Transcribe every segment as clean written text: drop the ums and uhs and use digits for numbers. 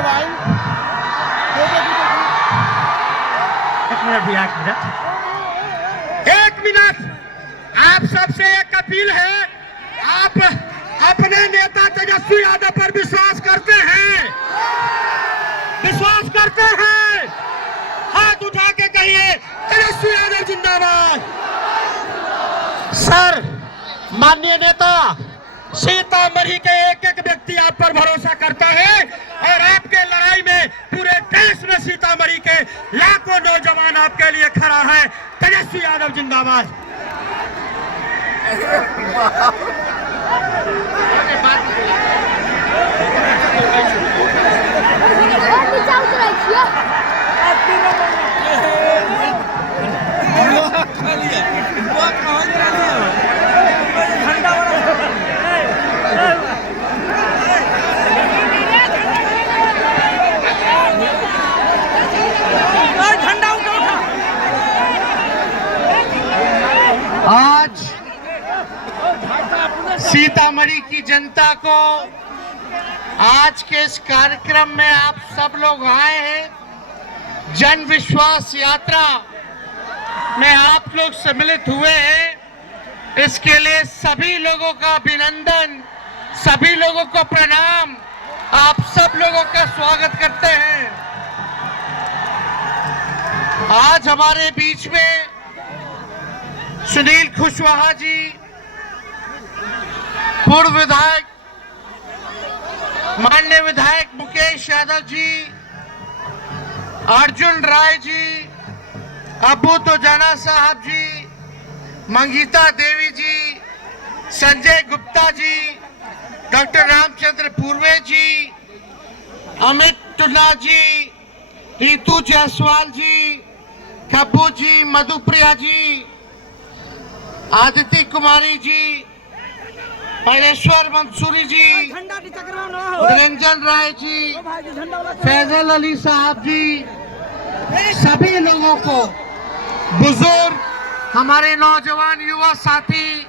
Mobile एक minute भैया, एक मिनट। एक मिनट। आप सबसे एक अपील है, आप अपने नेता तेजस्वी यादव पर विश्वास करते हैं? विश्वास करते हैं? हाथ उठा के कहिए तेजस्वी यादव जिंदाबाद। सर, माननीय नेता, सीतामढ़ी के एक एक व्यक्ति आप पर भरोसा करता है और आपके लड़ाई में पूरे देश में सीतामढ़ी के लाखों नौजवान आपके लिए खड़ा है। तेजस्वी यादव जिंदाबाद। आज सीतामढ़ी की जनता को आज के इस कार्यक्रम में आप सब लोग आए हैं। जन विश्वास यात्रा में आप लोग सम्मिलित हुए हैं। इसके लिए सभी लोगों का अभिनंदन, सभी लोगों को प्रणाम। आप सब लोगों का स्वागत करते हैं। आज हमारे बीच में सुनील कुशवाहा जी, पूर्व विधायक माननीय विधायक मुकेश यादव जी, अर्जुन राय जी, अबू तो जाना साहब जी, मंगीता देवी जी, संजय गुप्ता जी, डॉक्टर रामचंद्र पूर्वे जी, अमित टुल्ला जी, रीतू जायसवाल जी, कब्बू जी, मधुप्रिया जी, आदित्य कुमारी जी, परेश्वर मंसूरी जी, निरंजन राय जी, फैजल अली साहब जी, सभी लोगों को, बुजुर्ग, हमारे नौजवान युवा साथी,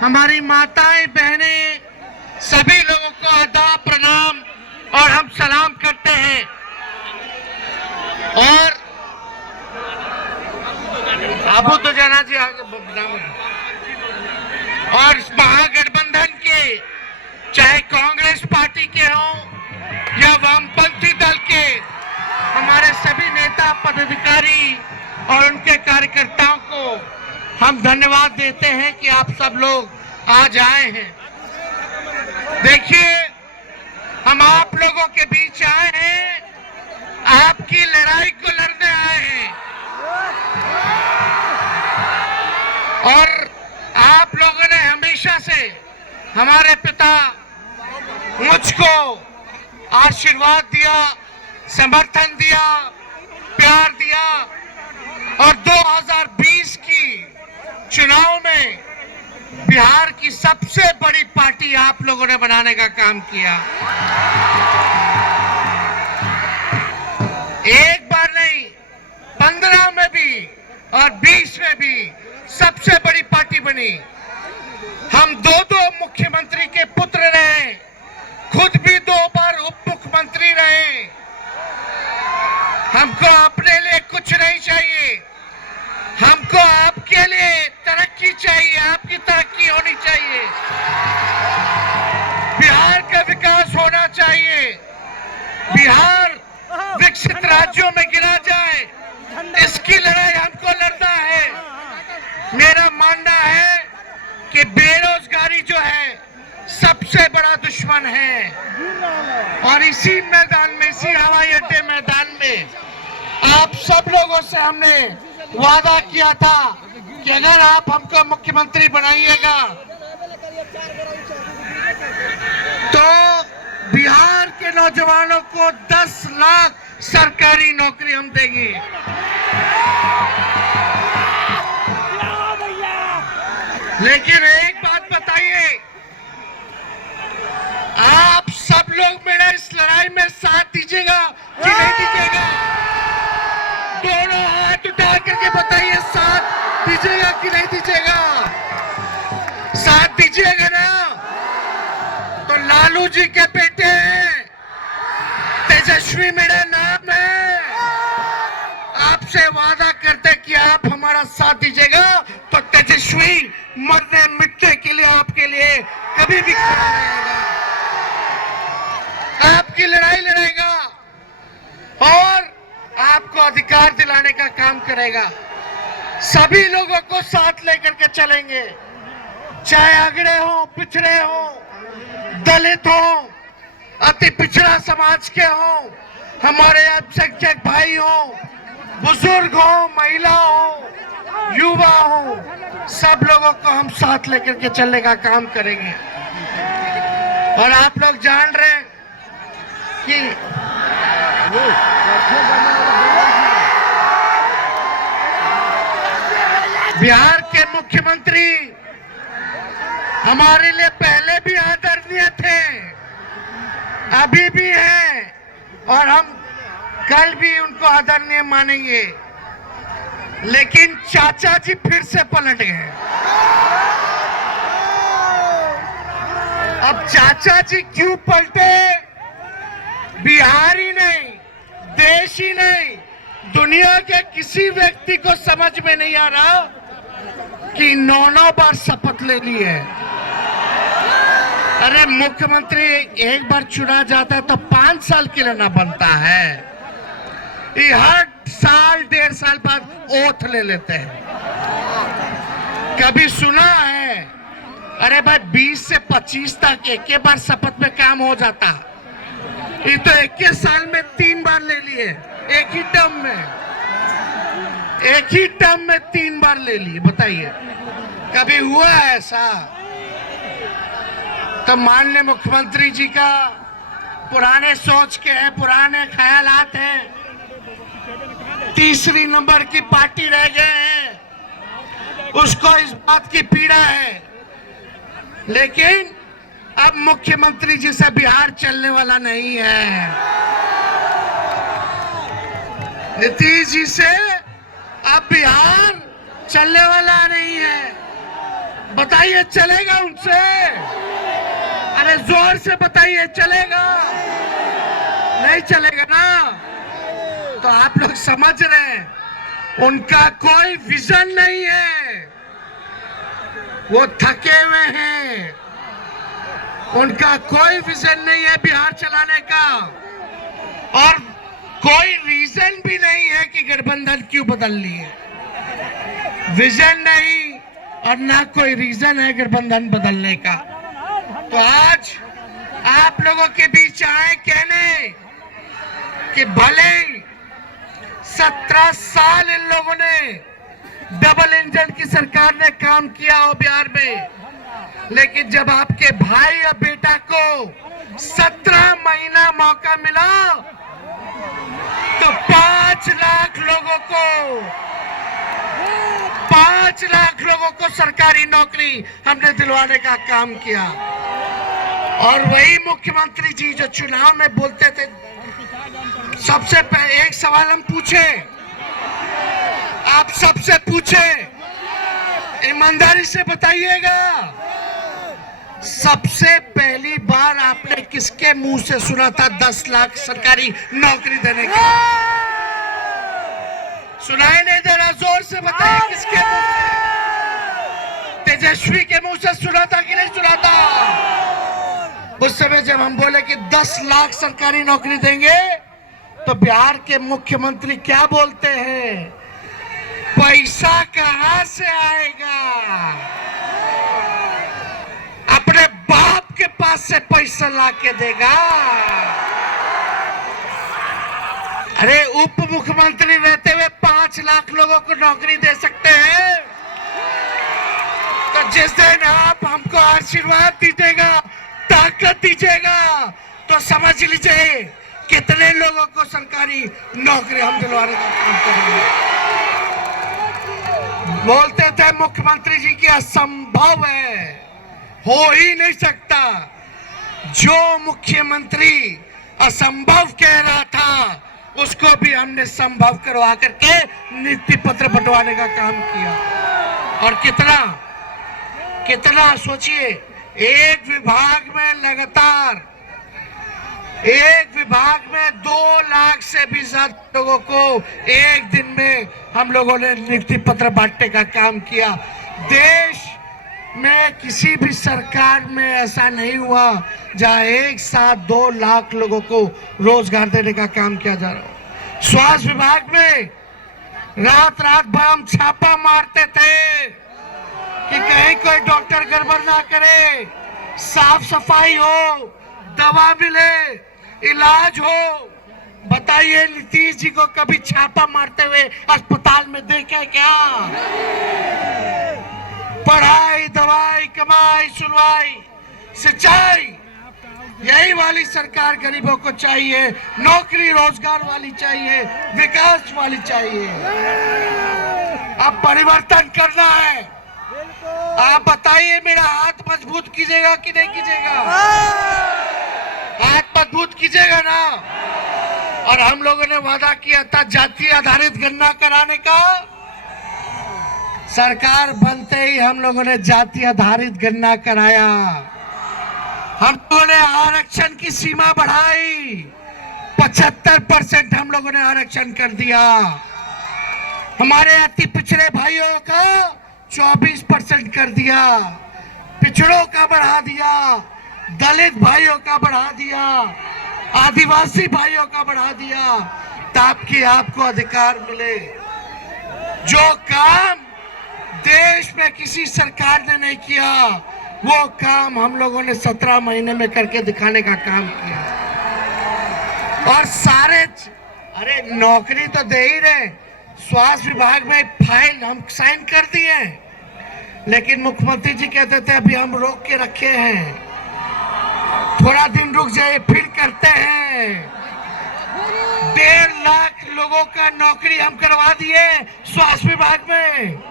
हमारी माताएं बहनें, सभी लोगों को आदाब प्रणाम और हम सलाम करते हैं। और अबू तो जाना जी आगे और महागठबंधन के, चाहे कांग्रेस पार्टी के हों या वामपंथी दल के, हमारे सभी नेता पदाधिकारी और उनके कार्यकर्ताओं को हम धन्यवाद देते हैं कि आप सब लोग आज आए हैं। देखिए, हम आप लोगों के बीच आए हैं, आपकी लड़ाई को लड़ने आए हैं और आप लोगों ने हमेशा से हमारे पिता मुझको आशीर्वाद दिया, समर्थन दिया, प्यार दिया और 2020 की चुनाव में बिहार की सबसे बड़ी पार्टी आप लोगों ने बनाने का काम किया। एक बार नहीं, 15 में भी और 20 में भी सबसे बड़ी पार्टी बनी। हम दो मुख्यमंत्री के पुत्र रहे, खुद भी 2 बार उप मुख्यमंत्री रहे। हमको अपने लिए कुछ नहीं चाहिए, हमको आपके लिए तरक्की चाहिए, आपकी तरक्की होनी चाहिए, बिहार का विकास होना चाहिए, बिहार विकसित राज्यों में गिना जाए, इसकी लड़ाई हमको लड़ना है। मेरा मानना है कि बेरोजगारी जो है सबसे बड़ा दुश्मन है और इसी मैदान में, इसी हवाई अड्डे मैदान में आप सब लोगों से हमने वादा किया था कि अगर आप हमको मुख्यमंत्री बनाइएगा तो बिहार के नौजवानों को 10 लाख सरकारी नौकरी हम देंगे। लेकिन एक बात बताइए, आप सब लोग मेरा इस लड़ाई में साथ दीजिएगा कि नहीं दीजिएगा? दोनों हाथ उठा करके बताइए, साथ दीजिएगा कि नहीं दीजिएगा? साथ दीजिएगा ना? तो लालू जी के बेटे हैं, तेजस्वी मेरा नाम है। आपसे वादा करते कि आप हमारा साथ दीजिएगा तो तेजस्वी मरने मिटने के लिए आपके लिए कभी भी खड़ा रहेगा, आपकी लड़ाई लड़ेगा और आपको अधिकार दिलाने का काम करेगा। सभी लोगों को साथ लेकर के चलेंगे, चाहे अगड़े हो, पिछड़े हो, दलित हो, अति पिछड़ा समाज के हो, हमारे अल्पसंख्यक भाई हो, बुजुर्ग हो, महिला हो, युवा हो, सब लोगों को हम साथ लेकर के चलने का काम करेंगे। और आप लोग जान रहे हैं कि बिहार के मुख्यमंत्री हमारे लिए पहले भी आदरणीय थे, अभी भी हैं और हम कल भी उनको आदरणीय मानेंगे। लेकिन चाचा जी फिर से पलट गए। अब चाचा जी क्यों पलटे? बिहार ही नहीं, देश ही नहीं, दुनिया के किसी व्यक्ति को समझ में नहीं आ रहा कि 9 बार शपथ ले ली है। अरे मुख्यमंत्री एक बार चुना जाता है तो 5 साल के लिए ना बनता है, ये हर साल 1.5 साल बाद ओथ ले लेते हैं। कभी सुना है? अरे भाई 20 से 25 तक एक बार शपथ में काम हो जाता, ये तो 21 साल में 3 बार ले लिए, एक ही टर्म में 3 बार ले लिए। बताइए कभी हुआ ऐसा? तो मान ले मुख्यमंत्री जी का पुराने सोच के हैं, पुराने ख्यालात हैं, तीसरी नंबर की पार्टी रह गए हैं, उसको इस बात की पीड़ा है। लेकिन अब मुख्यमंत्री जी से बिहार चलने वाला नहीं है, नीतीश जी से अब बिहार चलने वाला नहीं है। बताइए चलेगा उनसे? अरे जोर से बताइए, चलेगा? नहीं चलेगा ना? तो आप लोग समझ रहे हैं उनका कोई विजन नहीं है, वो थके हुए हैं, उनका कोई विजन नहीं है बिहार चलाने का और कोई रीजन भी नहीं है कि गठबंधन क्यों बदल लिए। विजन नहीं और ना कोई रीजन है गठबंधन बदलने का। तो आज आप लोगों के बीच आए कहने कि भले 17 साल इन लोगों ने डबल इंजन की सरकार ने काम किया हो बिहार में, लेकिन जब आपके भाई और बेटा को 17 महीना मौका मिला तो 5 लाख लोगों को सरकारी नौकरी हमने दिलवाने का काम किया। और वही मुख्यमंत्री जी जो चुनाव में बोलते थे, सबसे पहले एक सवाल हम पूछे, आप सबसे पूछे, ईमानदारी से बताइएगा, सबसे पहली बार आपने किसके मुंह से सुना था 10 लाख सरकारी नौकरी देने का? सुनाई नहीं दे रहा? जोर से बताइए किसके मुंह से? तेजस्वी के मुंह से सुना था कि नहीं सुना था? उस समय जब हम बोले कि 10 लाख सरकारी नौकरी देंगे तो बिहार के मुख्यमंत्री क्या बोलते हैं? पैसा कहां से आएगा? अपने बाप के पास से पैसा ला के देगा। अरे उप मुख्यमंत्री रहते हुए 5 लाख लोगों को नौकरी दे सकते हैं, तो जिस दिन आप हमको आशीर्वाद दीजिएगा, ताकत दीजिएगा, तो समझ लीजिए कितने लोगों को सरकारी नौकरी हम दिलवाने का काम करेंगे। बोलते थे मुख्यमंत्री जी की असंभव है, हो ही नहीं सकता। जो मुख्यमंत्री असंभव कह रहा था उसको भी हमने संभव करवा करके नियुक्ति पत्र बंटवाने का काम किया। और कितना सोचिए, एक विभाग में लगातार एक विभाग में 2 लाख से भी ज्यादा लोगों को एक दिन में हम लोगों ने नियुक्ति पत्र बांटने का काम किया। देश में किसी भी सरकार में ऐसा नहीं हुआ जहां एक साथ 2 लाख लोगों को रोजगार देने का काम किया जा रहा हो। स्वास्थ्य विभाग में रात भर हम छापा मारते थे कि कहीं कोई डॉक्टर गड़बड़ ना करे, साफ सफाई हो, दवा मिले, इलाज हो। बताइए नीतीश जी को कभी छापा मारते हुए अस्पताल में देखे क्या? पढ़ाई, दवाई, कमाई, सुनवाई, सिंचाई, यही वाली सरकार गरीबों को चाहिए। नौकरी रोजगार वाली चाहिए, विकास वाली चाहिए। अब परिवर्तन करना है। आप बताइए मेरा हाथ मजबूत कीजिएगा कि नहीं कीजिएगा? हाथ मजबूत कीजिएगा ना। और हम लोगों ने वादा किया था जाति आधारित गणना कराने का। सरकार बनते ही हम लोगों ने जाति आधारित गणना कराया। हम लोगों ने आरक्षण की सीमा बढ़ाई, 75% हम लोगों ने आरक्षण कर दिया। हमारे अति पिछड़े भाइयों का 24% कर दिया, पिछड़ों का बढ़ा दिया, दलित भाइयों का बढ़ा दिया, आदिवासी भाइयों का बढ़ा दिया, ताकि आपको अधिकार मिले। जो काम देश में किसी सरकार ने नहीं किया, वो काम हम लोगों ने 17 महीने में करके दिखाने का काम किया। और सारे अरे नौकरी तो दे ही रहे। स्वास्थ्य विभाग में फाइल हम साइन कर दिए, लेकिन मुख्यमंत्री जी कहते थे अभी हम रोक के रखे हैं, थोड़ा दिन रुक जाइए फिर करते हैं। 1.5 लाख लोगों का नौकरी हम करवा दिए स्वास्थ्य विभाग में,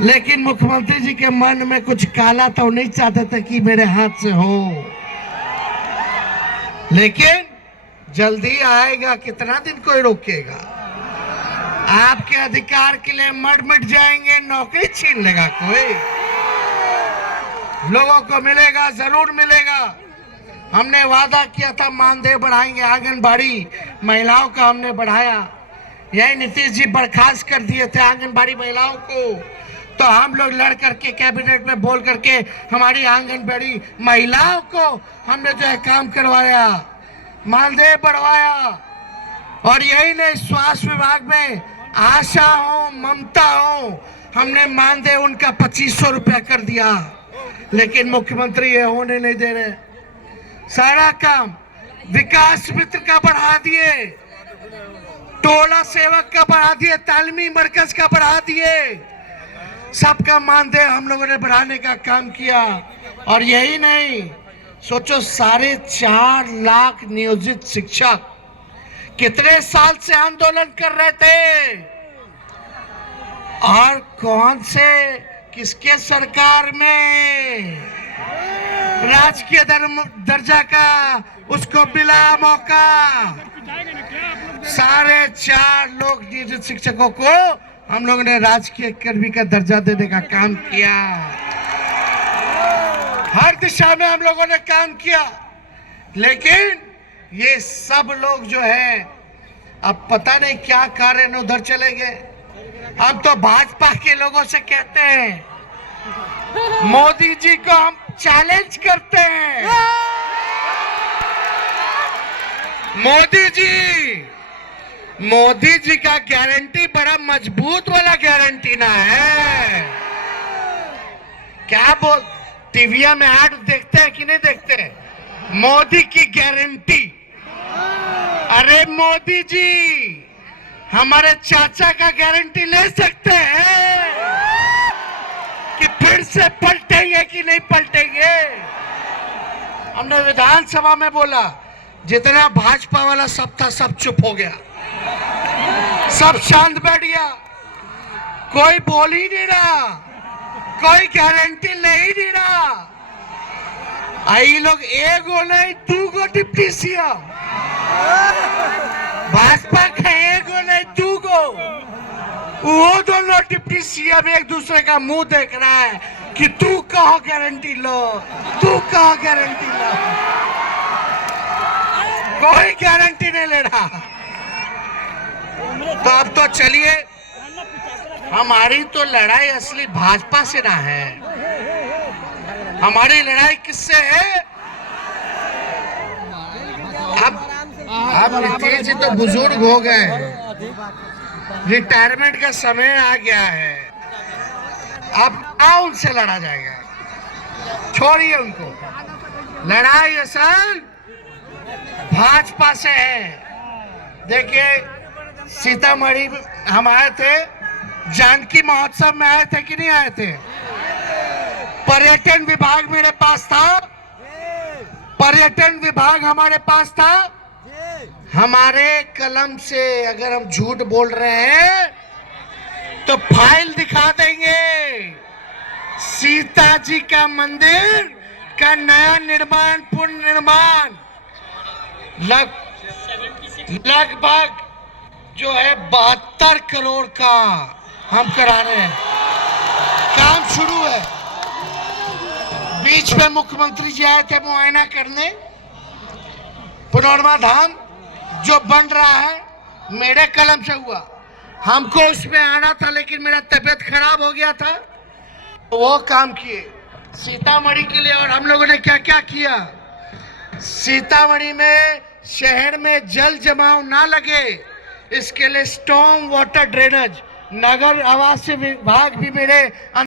लेकिन मुख्यमंत्री जी के मन में कुछ काला तो नहीं चाहते थे कि मेरे हाथ से हो। लेकिन जल्दी आएगा, कितना दिन कोई रोकेगा? आपके अधिकार के लिए मर मिट जाएंगे, नौकरी छीन लेगा कोई? लोगों को मिलेगा, जरूर मिलेगा। हमने वादा किया था मानदेय बढ़ाएंगे, आंगनबाड़ी महिलाओं का हमने बढ़ाया। यही नीतीश जी बर्खास्त कर दिए थे आंगनबाड़ी महिलाओं को, तो हम लोग लड़ करके कैबिनेट में बोल करके हमारी आंगनबाड़ी महिलाओं को हमने जो है काम करवाया, मानदेय बढ़वाया। और यही नहीं, स्वास्थ्य विभाग में आशा हो, ममता हो, हमने मानदेय उनका 2500 रुपया कर दिया। लेकिन मुख्यमंत्री ये होने नहीं दे रहे। सारा काम विकास मित्र का बढ़ा दिए, टोला सेवक का बढ़ा दिए, तालीमी मरकज का बढ़ा दिए, सबका मानदेय हम लोगों ने बढ़ाने का काम किया। और यही नहीं, सोचो 4.5 लाख नियोजित शिक्षक कितने साल से आंदोलन कर रहे थे, और कौन से किसके सरकार में राजकीय दर्जा का उसको मिला मौका। 4.5 लोग नियोजित शिक्षकों को हम लोगों ने राजकीय कर्मी का दर्जा देने का काम किया। हर दिशा में हम लोगों ने काम किया। लेकिन ये सब लोग जो है अब पता नहीं क्या कारण उधर चले गए। हम तो भाजपा के लोगों से कहते हैं, मोदी जी को हम चैलेंज करते हैं, मोदी जी का गारंटी बड़ा मजबूत वाला गारंटी ना है। क्या बोल, टीवीया में ऐड देखते हैं कि नहीं देखते? मोदी की गारंटी। अरे मोदी जी हमारे चाचा का गारंटी ले सकते हैं कि फिर से पलटेंगे कि नहीं पलटेंगे? हमने विधानसभा में बोला, जितना भाजपा वाला सब था सब चुप हो गया, सब शांत बैठ गया, कोई बोल ही नहीं रहा, कोई गारंटी ले ही नहीं रहा। आई लोग एगो नहीं 2 गो डिप्टी सीएम, भाजपा का एगो नहीं 2 गो, वो दोनों डिप्टी सीएम एक दूसरे का मुंह देख रहा है कि तू कहो गारंटी लो, तू कहो गारंटी लो। कोई गारंटी नहीं ले रहा। तो अब तो चलिए, हमारी तो लड़ाई असली भाजपा से ना है, हमारी लड़ाई किससे है? अब नीतीश जी तो बुजुर्ग हो गए, रिटायरमेंट का समय आ गया है, अब उनसे लड़ा जाएगा, छोड़िए उनको। लड़ाई असल भाजपा से है। देखिए सीतामढ़ी हम आए थे, जानकी महोत्सव में आए थे कि नहीं आए थे? पर्यटन विभाग मेरे पास था, पर्यटन विभाग हमारे पास था। हमारे कलम से अगर हम झूठ बोल रहे हैं तो फाइल दिखा देंगे। सीता जी का मंदिर का नया निर्माण, पुनर्निर्माण लगभग जो है 72 करोड़ का हम करा रहे हैं, काम शुरू है। बीच में मुख्यमंत्री जी आए थे मुआयना करने। पुनर्मा धाम जो बन रहा है मेरे कलम से हुआ, हमको उसमें आना था लेकिन मेरा तबीयत खराब हो गया था, वो काम किए सीतामढ़ी के लिए। और हम लोगों ने क्या क्या किया, सीतामढ़ी में शहर में जल जमाव ना लगे इसके लिए स्टॉर्म वाटर ड्रेनेज, नगर आवास विभाग भी मेरे